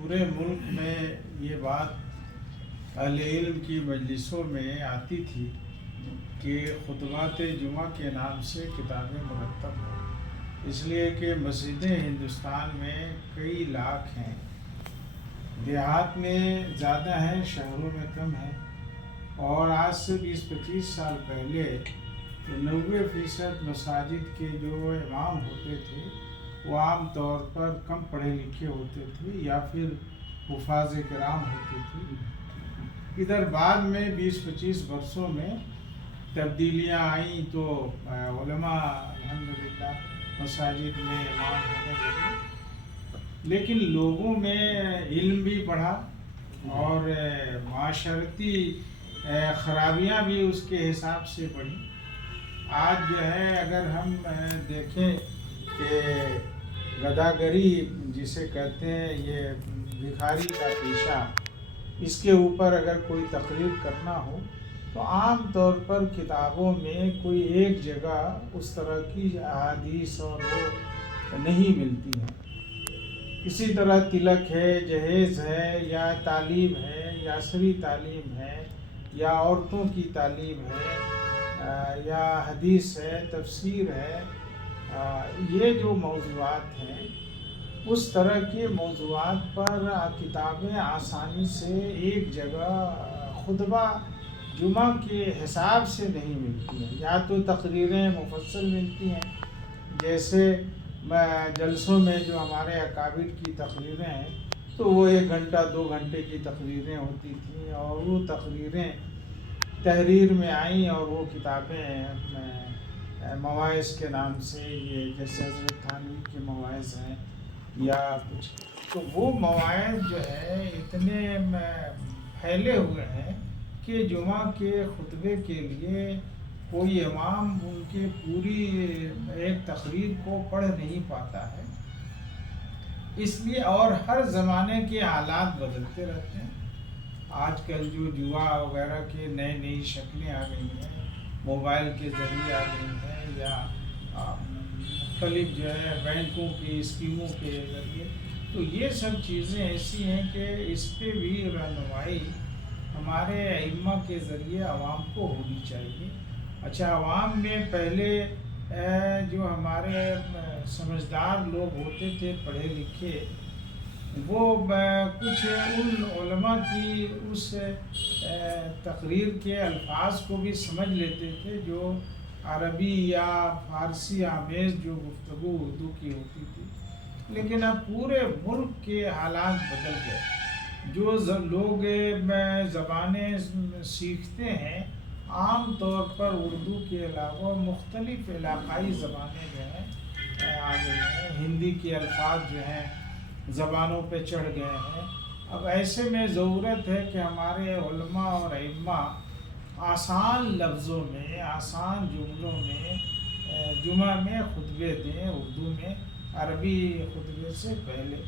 پورے ملک میں یہ بات اہل علم کی مجلسوں میں آتی تھی کہ خطبات جمعہ کے نام سے کتابیں مرتب ہوں، اس لیے کہ مسجدیں ہندوستان میں کئی لاکھ ہیں، دیہات میں زیادہ ہیں، شہروں میں کم ہیں، اور آج سے 20-25 سال پہلے 90% مساجد کے جو امام ہوتے تھے وہ عام طور پر کم پڑھے لکھے ہوتے تھے یا پھر حفاظ کرام ہوتے تھے۔ ادھر بعد میں 20-25 برسوں میں تبدیلیاں آئیں تو علماء الحمدللہ مساجد میں امام ہونے لگے، لیکن لوگوں میں علم بھی بڑھا اور معاشرتی خرابیاں بھی اس کے حساب سے بڑھی۔ آج جو ہے اگر ہم دیکھیں کہ گداگری جسے کہتے ہیں، یہ بھکاری کا پیشہ، اس کے اوپر اگر کوئی تقریر کرنا ہو تو عام طور پر کتابوں میں کوئی ایک جگہ اس طرح کی احادیث اور وہ نہیں ملتی ہیں۔ اسی طرح تلک ہے، جہیز ہے، یا تعلیم ہے، یا عصری تعلیم ہے، یا عورتوں کی تعلیم ہے، یا حدیث ہے، تفسیر ہے، یہ جو موضوعات ہیں اس طرح کے موضوعات پر کتابیں آسانی سے ایک جگہ خطبہ جمعہ کے حساب سے نہیں ملتی ہیں، یا تو تقریریں مفصل ملتی ہیں، جیسے جلسوں میں جو ہمارے اکابر کی تقریریں ہیں تو وہ 1 گھنٹہ 2 گھنٹے کی تقریریں ہوتی تھیں، اور وہ تقریریں تحریر میں آئیں اور وہ کتابیں مواعظ کے نام سے، یہ جیسے حضرت تھانوی کے مواعظ ہیں یا کچھ، تو وہ مواعظ جو ہے اتنے پھیلے ہوئے ہیں کہ جمعہ کے خطبے کے لیے کوئی امام ان کے پوری ایک تقریر کو پڑھ نہیں پاتا ہے، اس لیے۔ اور ہر زمانے کے حالات بدلتے رہتے ہیں۔ آج کل جو جوا وغیرہ کے نئی شکلیں آ گئی ہیں، موبائل کے ذریعے آ گئی ہیں، یا مختلف جو ہے بینکوں کی اسکیموں کے ذریعے، تو یہ سب چیزیں ایسی ہیں کہ اس پہ بھی رہنمائی ہمارے ائمہ کے ذریعے عوام کو ہونی چاہیے۔ اچھا، عوام میں پہلے جو ہمارے سمجھدار لوگ ہوتے تھے، پڑھے لکھے، وہ کچھ ان علماء کی اس تقریر کے الفاظ کو بھی سمجھ لیتے تھے جو عربی یا فارسی آمیز جو گفتگو اردو کی ہوتی تھی، لیکن اب پورے ملک کے حالات بدل گئے۔ جو لوگ زبانیں سیکھتے ہیں عام طور پر اردو کے علاوہ مختلف علاقائی زبانیں جو ہیں آ گئی ہیں، ہندی کے الفاظ جو ہیں زبانوں پہ چڑھ گئے ہیں۔ اب ایسے میں ضرورت ہے کہ ہمارے علماء اور ائمہ آسان لفظوں میں، آسان جملوں میں جمعہ میں خطبے دیں، اردو میں، عربی خطبے سے پہلے۔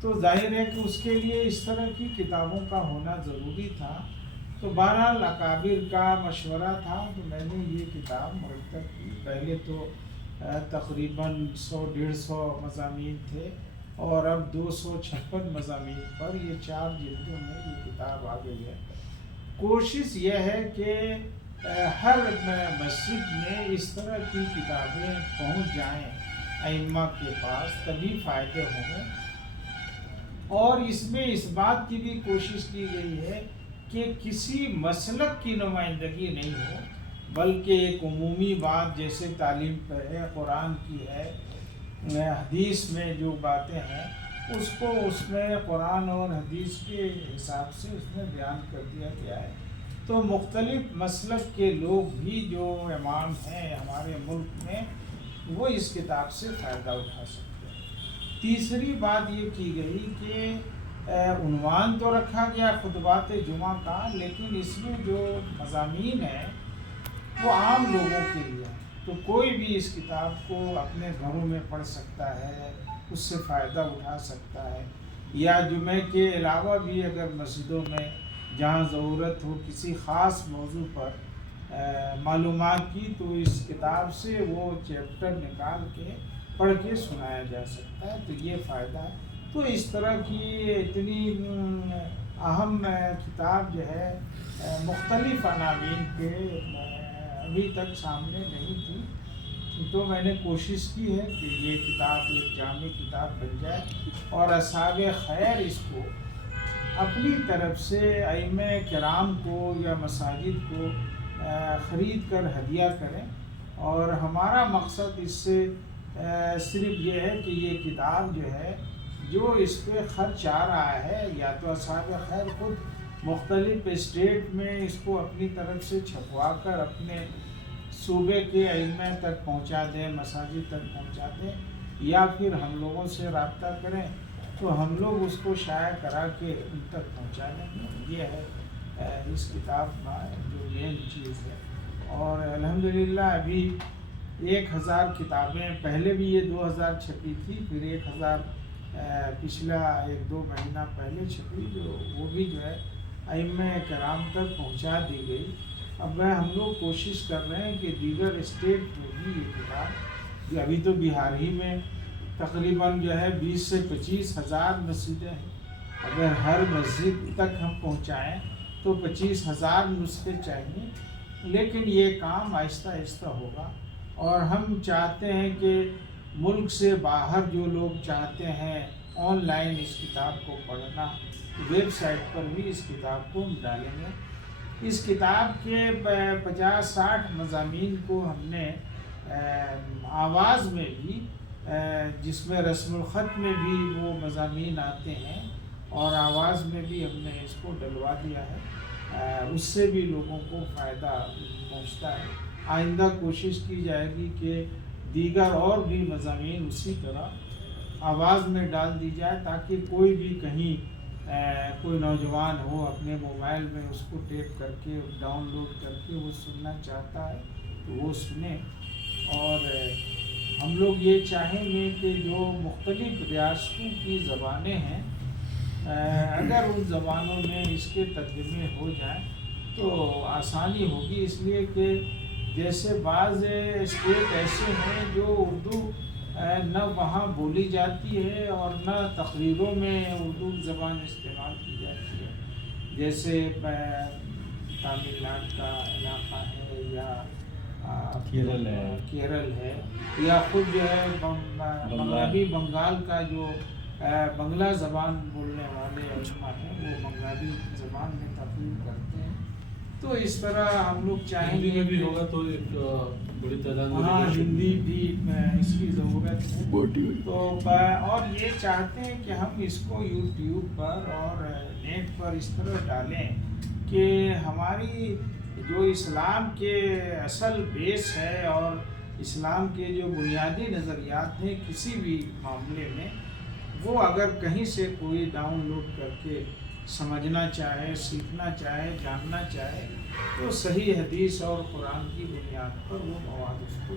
تو ظاہر ہے کہ اس کے لیے اس طرح کی کتابوں کا ہونا ضروری تھا۔ تو بہرحال اکابر کا مشورہ تھا تو میں نے یہ کتاب مرتب کی۔ پہلے تو تقریباً 100-150 مضامین تھے، اور اب 256 مضامین پر یہ 4 جلدوں میں یہ کتاب آ گئی ہے۔ کوشش یہ ہے کہ ہر مسجد میں اس طرح کی کتابیں پہنچ جائیں ائمہ کے پاس، تبھی فائدے ہوں گے۔ اور اس میں اس بات کی بھی کوشش کی گئی ہے کہ کسی مسلک کی نمائندگی نہیں ہو، بلکہ ایک عمومی بات جیسے تعلیم پر ہے، قرآن کی ہے، حدیث میں جو باتیں ہیں اس کو اس میں قرآن اور حدیث کے حساب سے اس میں بیان کر دیا گیا ہے، تو مختلف مسلک کے لوگ بھی جو امام ہیں ہمارے ملک میں وہ اس کتاب سے فائدہ اٹھا سکتے ہیں۔ تیسری بات یہ کی گئی کہ عنوان تو رکھا گیا خطبات جمعہ کا، لیکن اس میں جو مضامین ہیں وہ عام لوگوں کے لیے ہیں، تو کوئی بھی اس کتاب کو اپنے گھروں میں پڑھ سکتا ہے، اس سے فائدہ اٹھا سکتا ہے، یا جمعے کے علاوہ بھی اگر مسجدوں میں جہاں ضرورت ہو کسی خاص موضوع پر معلومات کی تو اس کتاب سے وہ چیپٹر نکال کے پڑھ کے سنایا جا سکتا ہے، تو یہ فائدہ ہے۔ تو اس طرح کی اتنی اہم کتاب جو ہے مختلف عناوین پہ ابھی تک سامنے نہیں تھی، تو میں نے کوشش کی ہے کہ یہ کتاب ایک جامع کتاب بن جائے اور اصحاب خیر اس کو اپنی طرف سے ائمہ کرام کو یا مساجد کو خرید کر ہدیہ کریں، اور ہمارا مقصد اس سے صرف یہ ہے کہ یہ کتاب جو ہے جو اس پہ خرچ آ رہا ہے، یا تو اصحاب خیر خود مختلف اسٹیٹ میں اس کو اپنی طرف سے چھپوا کر اپنے صوبے کے ائمہ تک پہنچا دیں، مساجد تک پہنچا دیں، یا پھر ہم لوگوں سے رابطہ کریں تو ہم لوگ اس کو شائع کرا کے ان تک پہنچا دیں گے۔ یہ ہے اس کتاب کا جو مین چیز ہے۔ اور الحمدللہ ابھی 1000 کتابیں، پہلے بھی یہ 2000 چھپی تھی، پھر 1000 پچھلا 1-2 مہینہ پہلے چھپی، وہ بھی جو ہے ائمہ کرام تک پہنچا دی گئی۔ اب ہم لوگ کوشش کر رہے ہیں کہ دیگر اسٹیٹ میں بھی یہ کتاب، جو ابھی تو بہار ہی میں تقریباً جو ہے 20 سے 25 ہزار مسجدیں ہیں، اگر ہر مسجد تک ہم پہنچائیں تو 25,000 نسخے چاہیے، لیکن یہ کام آہستہ آہستہ ہوگا۔ اور ہم چاہتے ہیں کہ ملک سے باہر جو لوگ چاہتے ہیں آن لائن اس کتاب کو پڑھنا، ویب سائٹ پر بھی اس کتاب کو ہم ڈالیں گے۔ اس کتاب کے 50-60 مضامین کو ہم نے آواز میں بھی، جس میں رسم الخط میں بھی وہ مضامین آتے ہیں، اور آواز میں بھی ہم نے اس کو ڈلوا دیا ہے، اس سے بھی لوگوں کو فائدہ پہنچتا ہے۔ آئندہ کوشش کی جائے گی کہ دیگر اور بھی مضامین اسی طرح آواز میں ڈال دی جائے، تاکہ کوئی بھی کہیں کوئی نوجوان ہو اپنے موبائل میں اس کو ٹیپ کر کے ڈاؤن لوڈ کر کے وہ سننا چاہتا ہے تو وہ سنے۔ اور ہم لوگ یہ چاہیں گے کہ جو مختلف ریاستوں کی زبانیں ہیں، اگر ان زبانوں میں اس کے ترجمے ہو جائیں تو آسانی ہوگی، اس لیے کہ جیسے بعض اسٹیٹ ایسے ہیں جو اردو نہ وہاں بولی جاتی ہے اور نہ تقریروں میں اردو زبان استعمال کی جاتی ہے، جیسے تامل ناڈو کا علاقہ ہے، یا کیرل ہے، یا خود جو ہے مغربی بنگال کا جو بنگلہ زبان بولنے والے علماء ہیں، وہ بنگالی زبان میں تقریر کرتے ہیں۔ تو اس طرح ہم لوگ چاہیں گے بھی ہوگا تو ایک بڑی تعداد میں، ہاں ہندی بھی اس کی ضرورت ہے، تو اور یہ چاہتے ہیں کہ ہم اس کو یوٹیوب پر اور نیٹ پر اس طرح ڈالیں کہ ہماری جو اسلام کے اصل بیس ہے اور اسلام کے جو بنیادی نظریات ہیں کسی بھی معاملے میں، وہ اگر کہیں سے کوئی ڈاؤن لوڈ کر کے سمجھنا چاہے، سیکھنا چاہے، جاننا چاہے، تو صحیح حدیث اور قرآن کی بنیاد پر وہ مواد اس کو